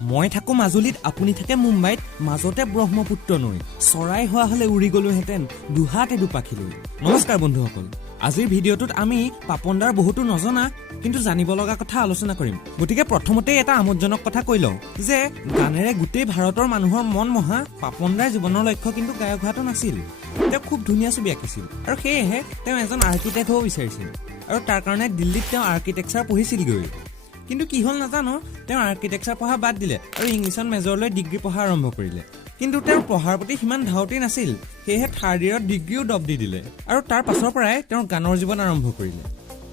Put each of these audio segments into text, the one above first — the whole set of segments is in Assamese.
মই থাকো মাজুলীত আপুনি থাকে মুম্বাইত মাজতে ব্ৰহ্মপুত্ৰ নৈ চৰাই হোৱা হলে উৰি গলোহেঁতেন দুহাতে দুপাখিলৈ নমস্কাৰ বন্ধুসকল আজিৰ ভিডিঅ'টোত আমি পাপনদাৰ বহুতো নজনা কিন্তু জানিব লগা কথা আলোচনা কৰিম গতিকে প্ৰথমতে এটা আমোদজনক কথা কৈ লওঁ যে গানেৰে গোটেই ভাৰতৰ মানুহৰ মন মহা পাপনদাৰ জীৱনৰ লক্ষ্য কিন্তু গায়ক হোৱাটো নাছিল তেওঁ খুব ধুনীয়া ছবি আঁকিছিল আৰু সেয়েহে তেওঁ এজন আৰ্কিটেক্ট হ'ব বিচাৰিছিল আৰু তাৰ কাৰণে দিল্লীত তেওঁ আৰ্কিটেক্সাৰ পঢ়িছিলগৈ কিন্তু কি হল নাজানো তেওঁ আৰ্কিটেক্সাৰ পঢ়া বাদ দিলে আৰু ইংলিছত মেজৰলৈ ডিগ্ৰী পঢ়া আৰম্ভ কৰিলে কিন্তু তেওঁৰ পঢ়াৰ প্ৰতি সিমান ধাউতি নাছিল সেয়েহে থাৰ্ড ইয়েৰত ডিগ্ৰীও ডব দি দিলে আৰু তাৰ পাছৰ পৰাই তেওঁৰ গানৰ জীৱন আৰম্ভ কৰিলে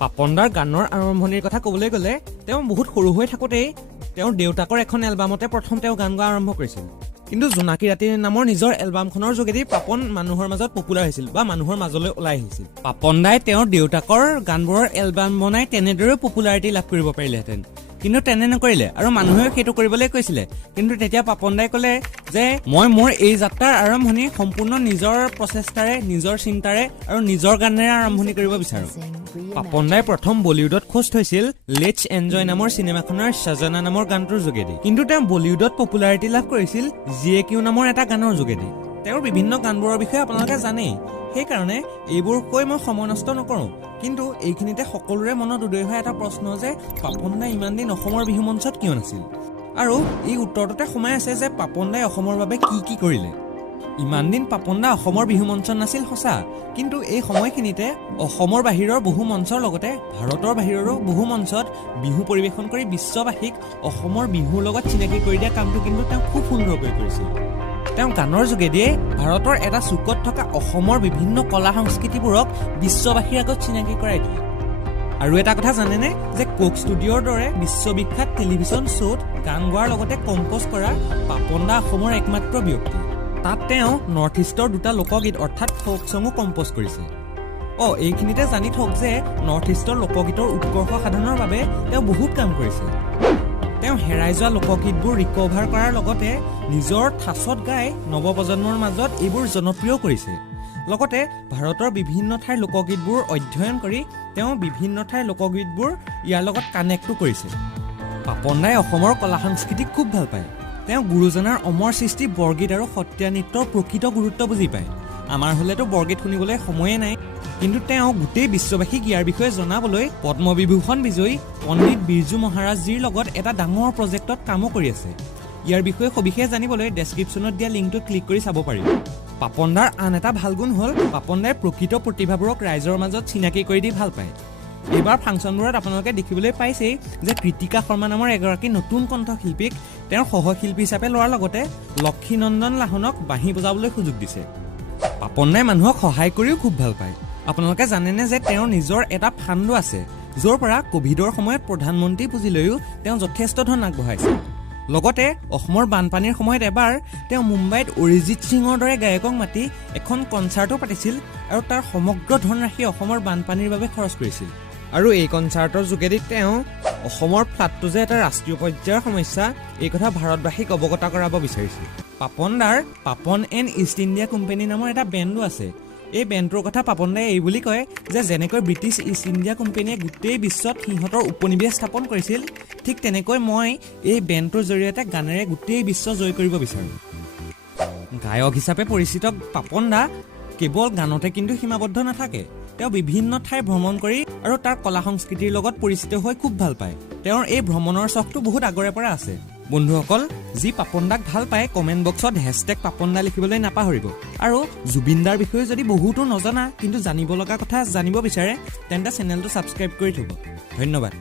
পাপনদাৰ গানৰ আৰম্ভণিৰ কথা ক'বলৈ গ'লে তেওঁ বহুত সৰু হৈ থাকোঁতেই তেওঁৰ দেউতাকৰ এখন এলবামতে প্ৰথম তেওঁ গান গোৱা আৰম্ভ কৰিছিল কিন্তু জোনাকী ৰাতি নামৰ নিজৰ এলবামখনৰ যোগেদি পাপন মানুহৰ মাজত পপুলাৰ হৈছিল বা মানুহৰ মাজলৈ ওলাই আহিছিল পাপনদাই তেওঁৰ দেউতাকৰ গানবোৰৰ এলবাম বনাই তেনেদৰে পপুলাৰিটি লাভ কৰিব পাৰিলেহেঁতেন কিন্তু তেনে নকৰিলে আৰু মানুহেও সেইটো কৰিবলৈ কৈছিলে কিন্তু তেতিয়া পাপনদাই ক'লে যে মই মোৰ এই যাত্ৰাৰ আৰম্ভণি সম্পূৰ্ণ নিজৰ প্ৰচেষ্টাৰে নিজৰ চিন্তাৰে আৰু নিজৰ গানেৰে আৰম্ভণি কৰিব বিচাৰোঁ পাপনদাই প্ৰথম বলিউডত খোজ থৈছিল লেটছ এনজয় নামৰ চিনেমাখনৰ সজনা নামৰ গানটোৰ যোগেদি কিন্তু তেওঁ বলিউডত পপুলাৰিটি লাভ কৰিছিল জিএকিউ নামৰ এটা গানৰ যোগেদি তেওঁৰ বিভিন্ন গানবোৰৰ বিষয়ে আপোনালোকে জানেই সেইকাৰণে এইবোৰ কৈ মই সময় নষ্ট নকৰোঁ কিন্তু এইখিনিতে সকলোৰে মনত উদয় হোৱা এটা প্ৰশ্ন যে পাপনদাই ইমান দিন অসমৰ বিহু মঞ্চত কিয় নাছিল আৰু এই উত্তৰটোতে সোমাই আছে যে পাপনদাই অসমৰ বাবে কি কৰিলে ইমান দিন পাপনদা অসমৰ বিহু মঞ্চত নাছিল সঁচা কিন্তু এই সময়খিনিতে অসমৰ বাহিৰৰ বহু মঞ্চৰ লগতে ভাৰতৰ বাহিৰৰো বহু মঞ্চত বিহু পৰিৱেশন কৰি বিশ্ববাসীক অসমৰ বিহুৰ লগত চিনাকি কৰি দিয়া কামটো কিন্তু তেওঁ খুব সুন্দৰকৈ কৰিছিল তেওঁ গানৰ যোগেদিয়ে ভাৰতৰ এটা চুকত থকা অসমৰ বিভিন্ন কলা সংস্কৃতিবোৰক বিশ্ববাসীৰ আগত চিনাকি কৰাই দিয়ে আৰু এটা কথা জানেনে যে কোক ষ্টুডিঅ'ৰ দৰে বিশ্ববিখ্যাত টেলিভিছন শ্ব'ত গান গোৱাৰ লগতে কম্প'জ কৰা পাপনদা অসমৰ একমাত্ৰ ব্যক্তি তাত তেওঁ নৰ্থ ইষ্টৰ দুটা লোকগীত অৰ্থাৎ ফ'ক ছঙো কম্প'জ কৰিছে এইখিনিতে জানি থওক যে নৰ্থ ইষ্টৰ লোকগীতৰ উৎকৰ্ষ সাধনৰ বাবে তেওঁ বহুত কাম কৰিছে তেওঁ হেৰাই যোৱা লোকগীতবোৰ ৰিকভাৰ কৰাৰ লগতে নিজৰ ঠাচত গাই নৱপ্ৰজন্মৰ মাজত এইবোৰ জনপ্ৰিয় কৰিছে লগতে ভাৰতৰ বিভিন্ন ঠাইৰ লোকগীতবোৰ অধ্যয়ন কৰি তেওঁ বিভিন্ন ঠাইৰ লোকগীতবোৰ ইয়াৰ লগত কানেক্টো কৰিছে পাপনদাই অসমৰ কলা সংস্কৃতিক খুব ভাল পায় তেওঁ গুৰুজনাৰ অমৰ সৃষ্টি বৰগীত আৰু সত্ৰীয়া নৃত্যৰ প্ৰকৃত গুৰুত্ব বুজি পায় আমাৰ হলেতো বৰগীত শুনিবলৈ সময়ে নাই কিন্তু তেওঁ গোটেই বিশ্ববাসীক ইয়াৰ বিষয়ে জনাবলৈ পদ্মবিভূষণ বিজয়ী পণ্ডিত বিৰজু মহাৰাজজীৰ লগত এটা ডাঙৰ প্ৰজেক্টত কামো কৰি আছে ইয়াৰ বিষয়ে সবিশেষ জানিবলৈ ডেছক্ৰিপশ্যনত দিয়া লিংকটো ক্লিক কৰি চাব পাৰিব পাপনদাৰ আন এটা ভাল গুণ হ'ল পাপনদাই প্ৰকৃত প্ৰতিভাবোৰক ৰাইজৰ মাজত চিনাকি কৰি দি ভাল পায় এইবাৰ ফাংচনবোৰত আপোনালোকে দেখিবলৈ পাইছেই যে কৃতিকা শৰ্মা নামৰ এগৰাকী নতুন কণ্ঠশিল্পীক তেওঁৰ সহশিল্পী হিচাপে লোৱাৰ লগতে লক্ষীনন্দন লাহনক বাঁহী বজাবলৈ সুযোগ দিছে পাপনদাই মানুহক সহায় কৰিও খুব ভাল পায় আপোনালোকে জানেনে যে তেওঁৰ নিজৰ এটা ফাণ্ডো আছে য'ৰ পৰা কোভিডৰ সময়ত প্ৰধানমন্ত্ৰী পুঁজিলৈও তেওঁ যথেষ্ট ধন আগবঢ়াইছে লগতে অসমৰ বানপানীৰ সময়ত এবাৰ তেওঁ মুম্বাইত অৰিজিৎ সিঙৰ দৰে গায়কক মাতি এখন কনচাৰ্টো পাতিছিল আৰু তাৰ সমগ্ৰ ধনৰাশি অসমৰ বানপানীৰ বাবে খৰচ কৰিছিল আৰু এই কনচাৰ্টৰ যোগেদি তেওঁ অসমৰ ফ্লাডটো যে এটা ৰাষ্ট্ৰীয় পৰ্যায়ৰ সমস্যা এই কথা ভাৰতবাসীক অৱগত কৰাব বিচাৰিছিল পাপনদাৰ পাপন&, ইষ্ট ইণ্ডিয়া কোম্পানী নামৰ এটা বেণ্ডো আছে এই বেণ্ডটোৰ কথা পাপনদাই এই বুলি কয় যে যেনেকৈ ব্ৰিটিছ ইষ্ট ইণ্ডিয়া কোম্পানীয়ে গোটেই বিশ্বত সিহঁতৰ উপনিৱেশ স্থাপন কৰিছিল ঠিক তেনেকৈ মই এই বেণ্ডটোৰ জৰিয়তে গানেৰে গোটেই বিশ্ব জয় কৰিব বিচাৰোঁ গায়ক হিচাপে পৰিচিত পাপনদা কেৱল গানতে কিন্তু সীমাবদ্ধ নাথাকে তেওঁ বিভিন্ন ঠাই ভ্ৰমণ কৰি আৰু তাৰ কলা সংস্কৃতিৰ লগত পৰিচিত হৈ খুব ভাল পায় তেওঁৰ এই ভ্ৰমণৰ চখটো বহুত আগৰে পৰা আছে বন্ধুসকল যি পাপনদাক ভাল পায় কমেণ্ট বক্সত #পাপনদা লিখিবলৈ নাপাহৰিব আৰু জুবিনদাৰ বিষয়ে যদি বহুতো নজনা কিন্তু জানিব লগা কথা জানিব বিচাৰে তেন্তে চেনেলটো ছাবস্ক্ৰাইব কৰি থ'ব ধন্যবাদ